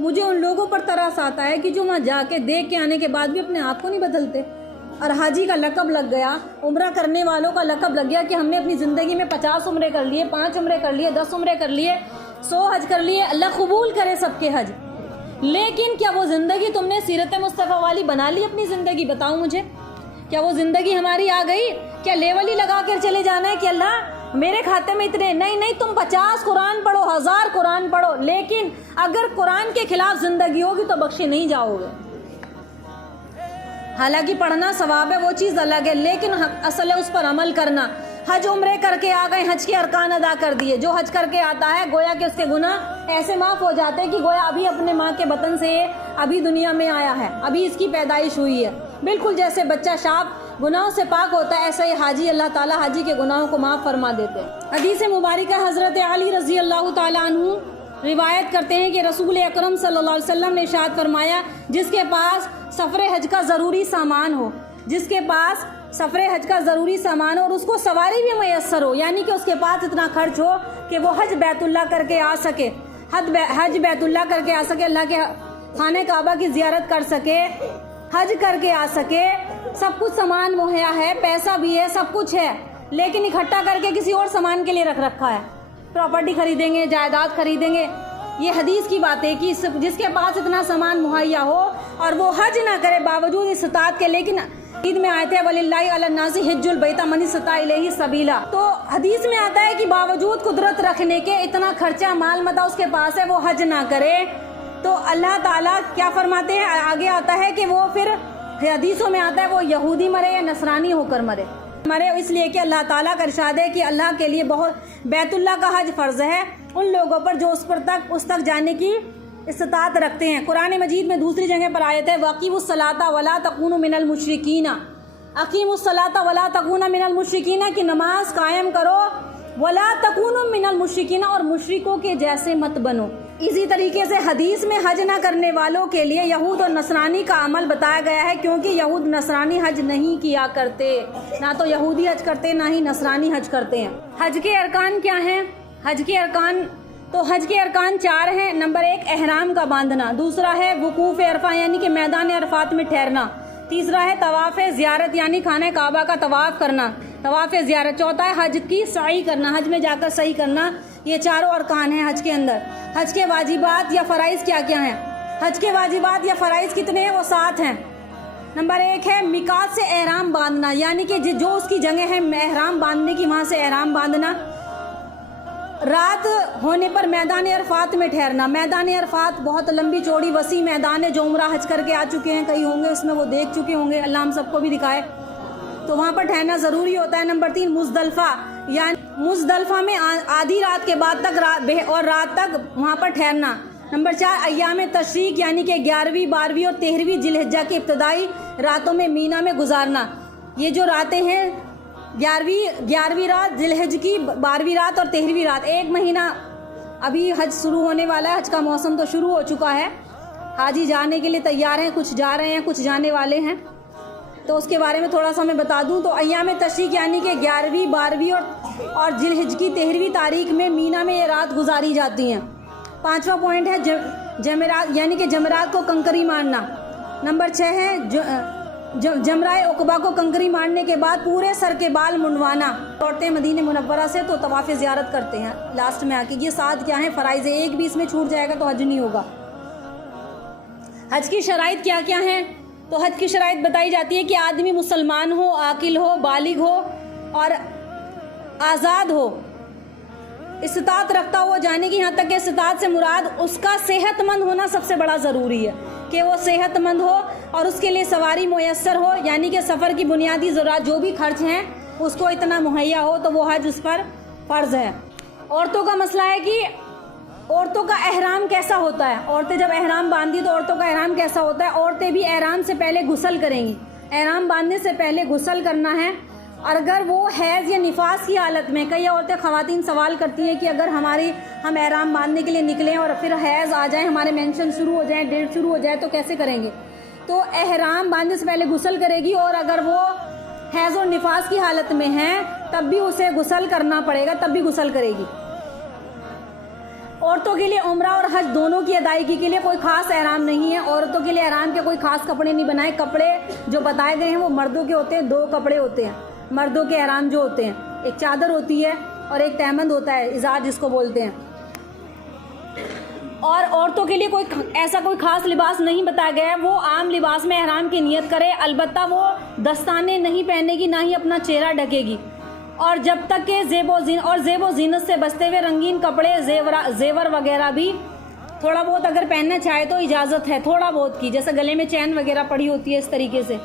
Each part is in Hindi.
मुझे उन लोगों पर तरस आता है कि जो वहाँ जाके देख के आने के बाद भी अपने आप को नहीं बदलते। और हाजी का लक़ब लग गया, उम्रा करने वालों का लक़ब लग गया कि हमने अपनी ज़िंदगी में 50 उम्रे कर लिए, 5 उम्रे कर लिए, 10 उम्रे कर लिए, 100 हज कर लिए। अल्लाह कबूल करे सबके हज। लेकिन क्या वो ज़िंदगी तुमने सीरत मुस्तफ़ा वाली बना ली अपनी ज़िंदगी? बताओ मुझे, क्या वो ज़िंदगी हमारी आ गई? क्या लेवल ही लगा कर चले जाना है कि अल्लाह मेरे खाते में इतने? नहीं, तुम 50 कुरान पढ़ो, 1000 कुरान पढ़ो, लेकिन अगर कुरान के खिलाफ ज़िंदगी होगी तो बख्शे नहीं जाओगे। हालांकि पढ़ना सवाब है, वो चीज़ अलग है, लेकिन असल है उस पर अमल करना। हज उम्रे करके आ गए, हज के अरकान अदा कर दिए। जो हज करके आता है गोया कि उसके गुनाह ऐसे माफ़ हो जाते हैं कि गोया अभी अपने माँ के बतन से अभी दुनिया में आया है, अभी इसकी पैदाइश हुई है। बिल्कुल जैसे बच्चा शाप गुनाहों से पाक होता है, ऐसा ही हाजी अल्लाह ताला हाजी के गुनाहों को माफ़ फरमा देते हैं। हदीस मुबारक हज़रत अली रज़ी अल्लाह ताला अन्हु रिवायत करते हैं कि रसूल अकरम सल्लल्लाहु अलैहि वसल्लम ने इरशाद फरमाया, जिसके पास सफ़र हज का ज़रूरी सामान हो, जिसके पास सफ़र हज का ज़रूरी सामान हो और उसको सवारी भी मैसर हो, यानी कि उसके पास इतना खर्च हो कि वो हज बैतुल्लाह करके आ सके, हज बैतुल्लाह करके आ सके, अल्लाह के खाने काबा की ज़ियारत कर सके, हज करके आ सके। सब कुछ सामान मुहैया है, पैसा भी है, सब कुछ है, लेकिन इकट्ठा करके किसी और सामान के लिए रख रखा है। प्रॉपर्टी खरीदेंगे, जायदाद खरीदेंगे। ये हदीस की बात है कि जिसके पास इतना सामान मुहैया हो और वो हज ना करे बावजूद इस्तात के, लेकिन ईद में आए थे वलिल्लाहि अला नासी हिज्जुल बैता मन इस्ता इलैहि सबीला। तो हदीस में आता है कि बावजूद कुदरत रखने के इतना खर्चा माल मता उसके पास है, वो हज ना करे तो अल्लाह ताला क्या फरमाते हैं? आगे आता है कि वो फिर हदीसों में आता है वो यहूदी मरे या नसरानी होकर मरे, इसलिए कि अल्लाह ताला का इरशाद है कि अल्लाह के लिए बहुत बैतुल्लाह का हज फ़र्ज़ है उन लोगों पर जो उस तक जाने की इस्तात रखते हैं। कुरान मजीद में दूसरी जगह पर आयत है, वक़ीमुस्सलाता वला तकूनु मिनल मुशरिकीना, अक़ीमुस्सलाता वला तकूना मिनल मुशरिकीना, की नमाज कायम करो, वला तकूनु मिनल मुशरिकीना, और मुशरिकों के जैसे मत बनो। इसी तरीके से हदीस में हज ना करने वालों के लिए यहूद और नसरानी का अमल बताया गया है, क्योंकि यहूद नसरानी हज नहीं किया करते, ना तो यहूदी हज करते ना ही नसरानी हज करते हैं। हज के अरकान क्या हैं? हज के अरकान 4 हैं। नंबर 1 एहराम का बांधना, दूसरा है वुकूफ़ अरफा यानी कि मैदान अरफात में ठहरना, तीसरा है तवाफ़ ज़ियारत यानी खाने काबा का तवाफ़ करना, तवाफ़ ज़ियारत, चौथा है हज की सई करना, हज में जाकर सही करना। ये चारों अरकान हैं हज के अंदर। हज के वाजिबात या फ़राइज़ क्या क्या हैं? हज के वाजिबात या फ़राइज़ कितने हैं? वो 7 हैं। नंबर 1 है मिकात से एहराम बांधना, यानी कि जो उसकी जगह है एहराम बांधने की, वहाँ से एहराम बांधना। रात होने पर मैदान अरफात में ठहरना। मैदान अरफात बहुत लंबी चौड़ी वसी मैदान है, जो उम्रा हज करके आ चुके हैं कई होंगे उसमें वो देख चुके होंगे, अल्लाह हम सबको भी दिखाए, तो वहाँ पर ठहरना ज़रूरी होता है। नंबर 3 मुज़दलिफ़ा, यानी मुज़दलिफ़ा में आधी रात के बाद तक रात तक वहाँ पर ठहरना। नंबर 4 अय्याम तशरीक यानी कि 11वीं 12वीं और 13वीं जिलहिज्जा की इब्तदाई रातों में मीना में गुजारना। ये जो रातें हैं 11वीं रात जिलहिज की, 12वीं रात और 13वीं रात, 1 महीना अभी हज शुरू होने वाला है। हज का मौसम तो शुरू हो चुका है, हाजी जाने के लिए तैयार हैं, कुछ जा रहे हैं, कुछ जाने वाले हैं, तो उसके बारे में थोड़ा सा मैं बता दूं। तो अय्याम तशरीक यानी कि 11वीं 12वीं और जिलहिज की 13वीं तारीख में मीना में ये रात गुजारी जाती हैं। 5वां पॉइंट है जमरात यानी कि जमरात को कंकरी मारना। नंबर 6 है जमराए उकबा को कंकरी मारने के बाद पूरे सर के बाल मुंडवाना। लौटते मदीने मुनव्वरा से तो तवाफ़ ज़ियारत करते हैं लास्ट में आके। ये 7 क्या हैं? फ़राइज़। एक भी इसमें छूट जाएगा तो हज नहीं होगा। हज की शराइत क्या क्या हैं? तो हज की शराइत बताई जाती है कि आदमी मुसलमान हो, आकिल हो, बालिग हो और आज़ाद हो, इस्तात रखता हुआ जाने की। यहाँ तक कि इस्तात से मुराद उसका सेहतमंद होना सबसे बड़ा ज़रूरी है, कि वो सेहतमंद हो और उसके लिए सवारी मुयस्सर हो, यानी कि सफ़र की बुनियादी ज़रूरत जो भी खर्च हैं उसको इतना मुहैया हो, तो वो हज उस पर फ़र्ज़ है। औरतों का मसला है कि औरतों का एहराम कैसा होता है। औरतें जब एहराम बांधी तो औरतों का एहराम कैसा होता है? औरतें भी एहराम से पहले गुस्ल करेंगी। एहराम बांधने से पहले गुस्ल करना है। और अगर वो हैज़ या निफास की हालत में, कई औरतें ख़वातीन सवाल करती हैं कि अगर हम एहराम बांधने के लिए निकलें और फिर हैज़ आ जाए, हमारे मेंशन शुरू हो जाए, डेट शुरू हो जाए, तो कैसे करेंगे? तो एहराम बांधने से पहले गुस्ल करेगी, और अगर वो हैज़ और निफास की हालत में है तब भी उसे गुस्ल करना पड़ेगा, तब भी गुस्ल करेगी। औरतों के लिए उम्रा और हज दोनों की अदायगी के लिए कोई खास एहराम नहीं है। औरतों के लिए एहराम के कोई खास कपड़े नहीं बनाए। कपड़े जो बताए गए हैं वो मर्दों के होते हैं। 2 कपड़े होते हैं मर्दों के एहराम जो होते हैं, एक चादर होती है और एक तहमंद होता है, इज़ार जिसको बोलते हैं। और औरतों के लिए कोई ऐसा कोई खास लिबास नहीं बताया गया है। वो आम लिबास में एहराम की नियत करे, अलबत्ता वो दस्ताने नहीं पहनेगी, ना ही अपना चेहरा ढकेगी। और जब तक के ज़ेबो ज़ीनत से बचते हुए रंगीन कपड़े, जेवर वगैरह भी थोड़ा बहुत अगर पहनना चाहे तो इजाज़त है, थोड़ा बहुत की, जैसे गले में चैन वगैरह पड़ी होती है, इस तरीके से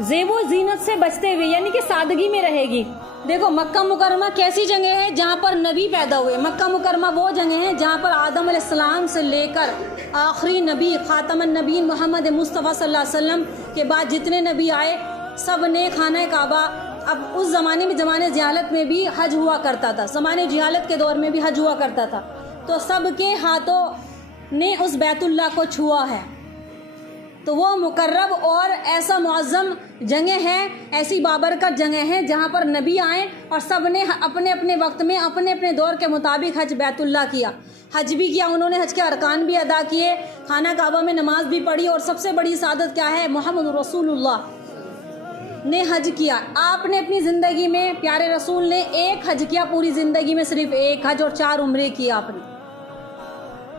ज़ेबो ज़ीनत से बचते हुए, यानी कि सादगी में रहेगी। देखो मक्का मुकरमा कैसी जगह है जहाँ पर नबी पैदा हुए। मक्का मुकरमा वो जगह है जहाँ पर आदम अलैहिस्सलाम से लेकर आखिरी नबी खातमन नबी मोहम्मद मुस्तफ़ा सल्लल्लाहु अलैहि वसल्लम के बाद जितने नबी आए सब ने खाना काबा, अब उस ज़माने में ज़माने जहालत में भी हज हुआ करता था, ज़माने जहालत के दौर में भी हज हुआ करता था, तो सबके हाथों ने उस बैतुल्लाह को छुआ है। तो वो मुकर्रब और ऐसा मुअज़्ज़म जगह है, ऐसी बाबरकत जगह है जहाँ पर नबी आए और सब ने अपने अपने वक्त में अपने अपने दौर के मुताबिक हज बैतुल्लाह किया, हज भी किया उन्होंने, हज के अरकान भी अदा किए, खाना काबा में नमाज भी पढ़ी। और सबसे बड़ी सादत क्या है, मोहम्मद रसूलुल्लाह ने हज किया। आपने अपनी ज़िंदगी में, प्यारे रसूल ने एक हज किया, पूरी ज़िंदगी में सिर्फ एक हज, और 4 उम्रे किया। आपने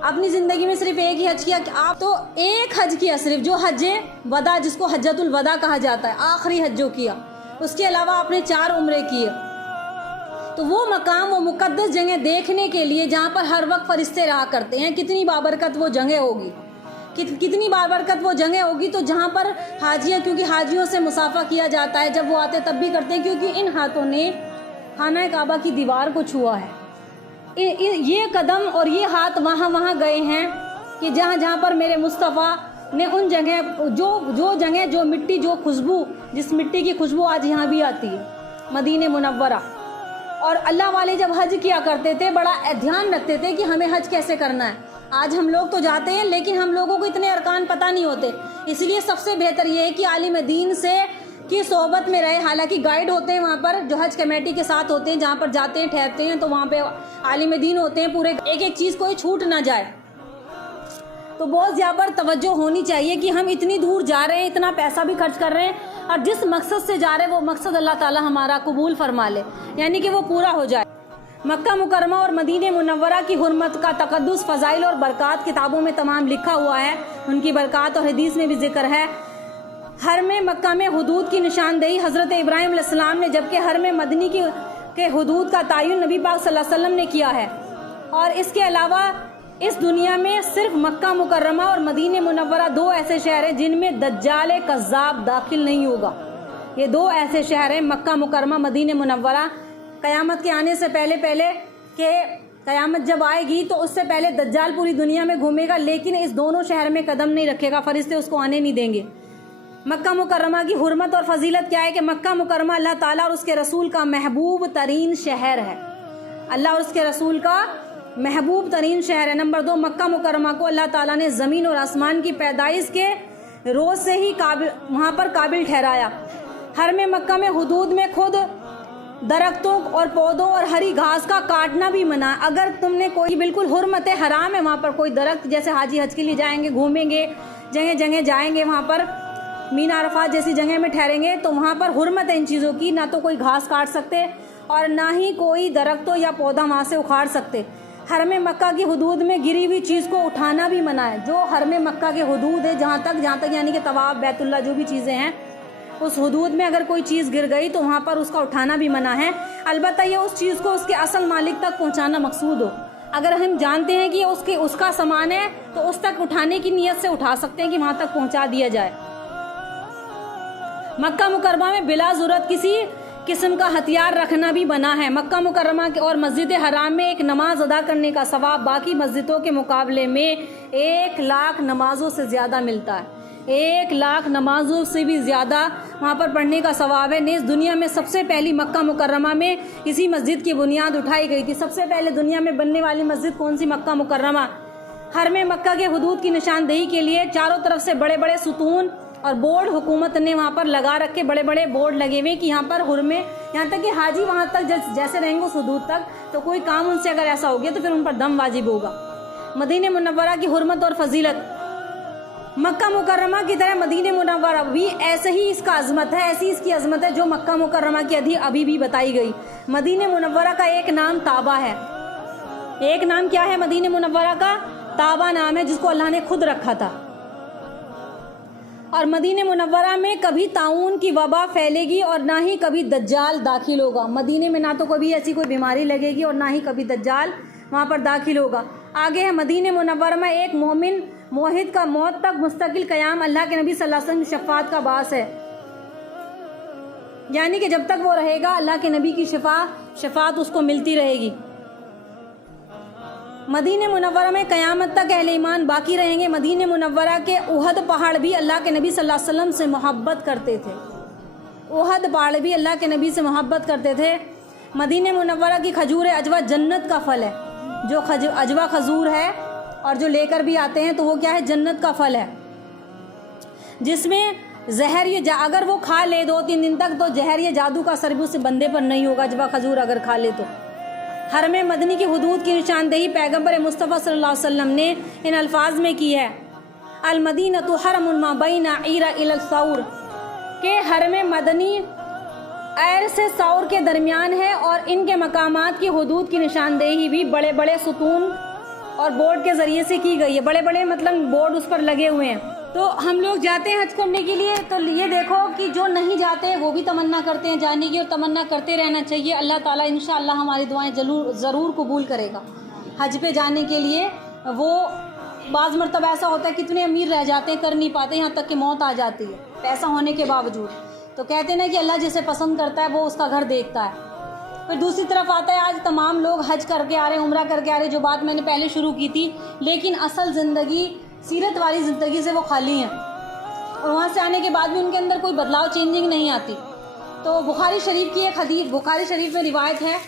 अपनी ज़िंदगी में सिर्फ एक ही हज किया। आप तो एक हज किया सिर्फ, जो हज वदा, जिसको हज्जतुल वदा कहा जाता है, आखिरी हज जो किया। उसके अलावा आपने 4 उम्रे किए। तो वो मकाम, वो मुकद्दस जगह देखने के लिए जहाँ पर हर वक्त फरिश्ते रहा करते हैं, कितनी बाबरकत वो जगह होगी, कितनी बाबरकत वो जगह होगी। तो जहाँ पर हाजियाँ, क्योंकि हाजियों से मुसाफा किया जाता है, जब वो आते तब भी करते हैं, क्योंकि इन हाथों ने खाना काबा की दीवार को छुआ है। ये कदम और ये हाथ वहाँ गए हैं कि जहाँ पर मेरे मुस्तफ़ा ने उन जगह, जो जगह, जो मिट्टी, जो खुशबू, जिस मिट्टी की खुशबू आज यहाँ भी आती है, मदीने मुनव्वरा। और अल्लाह वाले जब हज किया करते थे बड़ा ध्यान रखते थे कि हमें हज कैसे करना है। आज हम लोग तो जाते हैं लेकिन हम लोगों को इतने अरकान पता नहीं होते, इसलिए सबसे बेहतर ये है कि आलिम दीन से की सोहबत में रहे। हालांकि गाइड होते हैं वहाँ पर जो हज कमेटी के साथ होते हैं, जहाँ पर जाते हैं ठहरते हैं, तो वहाँ पे आलिम दीन होते हैं, पूरे एक चीज़ कोई छूट ना जाए। तो बहुत ज़्यादा तवज्जो होनी चाहिए कि हम इतनी दूर जा रहे हैं, इतना पैसा भी खर्च कर रहे हैं, और जिस मकसद से जा रहे हैं वो मकसद अल्लाह ताला हमारा कबूल फरमा ले, यानी कि वो पूरा हो जाए। मक्का मुकरमा और मदीने मुनव्वरा की हुर्मत का तक़द्दुस, फ़ज़ाइल और बरक़ात किताबों में तमाम लिखा हुआ है, उनकी बरक़ात और हदीस में भी जिक्र है। हरम मक्का में हुदूद की निशानदेही हज़रत इब्राहीम अलैहिस्सलाम ने, जबकि हरम मदनी के हुदूद का तयन नबी पाक सल्लल्लाहु अलैहि वसल्लम ने किया है। और इसके अलावा इस दुनिया में सिर्फ मक्का मुकर्रमा और मदीने मुनव्वरा 2 ऐसे शहर हैं जिनमें दज्जाल कज़्ज़ाब दाखिल नहीं होगा। ये 2 ऐसे शहर हैं, मक्का मुकर्रमा, मदीने मुनव्वरा। क़यामत के आने से पहले के क़यामत जब आएगी तो उससे पहले दज्जाल पूरी दुनिया में घूमेगा, लेकिन इस दोनों शहर में कदम नहीं रखेगा, फरिश्ते उसको आने नहीं देंगे। मक्का मुकर्रमा की हुर्मत और फजीलत क्या है कि मक्का मुकर्रमा अल्लाह ताला और उसके रसूल का महबूब तरीन शहर है। अल्लाह और उसके रसूल का महबूब तरीन शहर है। नंबर 2, मक्का मुकर्रमा को अल्लाह ताला ने ज़मीन और आसमान की पैदाइश के रोज़ से ही वहाँ पर काबिल ठहराया। हरम मक्का में हुदूद में खुद दरख्तों और पौधों और हरी घास का काटना भी मना। अगर तुमने कोई, बिल्कुल हुर्मत हराम है वहाँ पर कोई दरख्त, जैसे हाजी हज के लिए जाएंगे, घूमेंगे, जगह जगह जाएंगे, वहाँ पर मीना अरफात जैसी जगह में ठहरेंगे, तो वहाँ पर हुर्मत है इन चीज़ों की, ना तो कोई घास काट सकते और ना ही कोई दरख्तों या पौधा वहाँ से उखाड़ सकते। हरम मक्का की हुदूद में गिरी हुई चीज़ को उठाना भी मना है। जो हरम मक्का के हुदूद है, जहाँ तक यानी कि तवाफ, बैतुल्लाह, जो भी चीज़ें हैं, उस हुदूद में अगर कोई चीज़ गिर गई तो वहाँ पर उसका उठाना भी मना है। अलबत्ता ये उस चीज़ को उसके असल मालिक तक पहुँचाना मकसूद हो। अगर हम जानते हैं कि ये उसका सामान है तो उस तक उठाने की नीयत से उठा सकते हैं कि वहाँ तक पहुँचा दिया जाए। मक्का मुकर्रमा में बिला ज़रूरत किसी किस्म का हथियार रखना भी बना है। मक्का मुकर्रमा और मस्जिद हराम में एक नमाज अदा करने का सवाब बाकी मस्जिदों के मुकाबले में 1 लाख नमाजों से ज़्यादा मिलता है। 1 लाख नमाजों से भी ज़्यादा वहाँ पर पढ़ने का सवाब है। नेज़ दुनिया में सबसे पहली मक्का मुकर्रमा में इसी मस्जिद की बुनियाद उठाई गई थी। सबसे पहले दुनिया में बनने वाली मस्जिद कौन सी? मक्का मुकर्रमा। हरम मक्का के हुदूद की निशानदेही के लिए चारों तरफ से बड़े बड़े सुतून और बोर्ड हुकूमत ने वहाँ पर लगा रखे, बड़े बड़े बोर्ड लगे हुए कि यहाँ पर हुरमे, यहाँ तक कि हाजी वहाँ तक जैसे रहेंगे उस हुदूद तक, तो कोई काम उनसे अगर ऐसा हो गया तो फिर उन पर दम वाजिब होगा। मदीने मुनव्वरा की हुर्मत और फजीलत, मक्का मुकर्रमा की तरह मदीने मुनव्वरा भी ऐसे ही इसका अजमत है, ऐसी इसकी अजमत है जो मक्का मुकर्रमा की अभी भी बताई गई। मदीने मुनव्वरा का एक नाम ताबा है। एक नाम क्या है मदीने मुनव्वरा का? ताबा नाम है, जिसको अल्लाह ने खुद रखा था। और मदीने मुनव्वरा में कभी ताऊन की वबा फैलेगी और ना ही कभी दज्जाल दाखिल होगा। मदीने में ना तो कभी ऐसी कोई बीमारी लगेगी और ना ही कभी दज्जाल वहाँ पर दाखिल होगा। आगे है मदीने मुनव्वरा में एक मोमिन मोहिद का मौत तक मुस्तकिल क़याम अल्लाह के नबी सल्लल्लाहु अलैहि वसल्लम की शफ़ाअत का बास है, यानी कि जब तक वो रहेगा अल्लाह के नबी की शफ़ाअत उसको मिलती रहेगी। मदीने मुनव्वरा में क़यामत तक अहले ईमान बाकी रहेंगे। मदीने मुनव्वरा के उहद पहाड़ भी अल्लाह के नबी सल्लल्लाहु अलैहि वसल्लम से मोहब्बत करते थे। उहद पहाड़ भी अल्लाह के नबी से मोहब्बत करते थे। मदीने मुनव्वरा की खजूर अजवा जन्नत का फल है। जो अजवा खजूर है और जो लेकर भी आते हैं तो वो क्या है? जन्नत का फल है, जिसमें जहर अगर वो खा ले 2-3 दिन तक तो जहर या जादू का असर भी उस बंदे पर नहीं होगा। अजवा खजूर अगर खा ले तो। हरम मदनी की हुदूद की निशानदेही पैगम्बर मुस्तफ़ा सल्लल्लाहु अलैहि वसल्लम ने इन अल्फाज में की है, अल मदीनतु हरमुन मा बैना ईरा इला सौर, के हरम मदनी एर से सौर के दरमियान है और इनके मकामात की हुदूद की निशानदेही भी बड़े बड़े सुतून और बोर्ड के ज़रिए से की गई है। बड़े बड़े मतलब बोर्ड उस पर लगे हुए हैं। तो हम लोग जाते हैं हज करने के लिए, तो ये देखो कि जो नहीं जाते वो भी तमन्ना करते हैं जाने की, और तमन्ना करते रहना चाहिए। अल्लाह ताला इंशाअल्लाह हमारी दुआएं ज़रूर कबूल करेगा। हज पे जाने के लिए वो बाज़ मरतबा ऐसा होता है कितने अमीर रह जाते हैं, कर नहीं पाते, यहाँ तक कि मौत आ जाती है पैसा होने के बावजूद। तो कहते हैं ना कि अल्लाह जिसे पसंद करता है वो उसका घर देखता है। फिर दूसरी तरफ आता है आज तमाम लोग हज करके आ रहे हैं, उम्रा करके आ रहे हैं, जो बात मैंने पहले शुरू की थी, लेकिन असल ज़िंदगी सीरत वाली ज़िंदगी से वो खाली हैं और वहाँ से आने के बाद भी उनके अंदर कोई बदलाव, चेंजिंग नहीं आती। तो बुखारी शरीफ की एक हदीस, बुखारी शरीफ में रिवायत है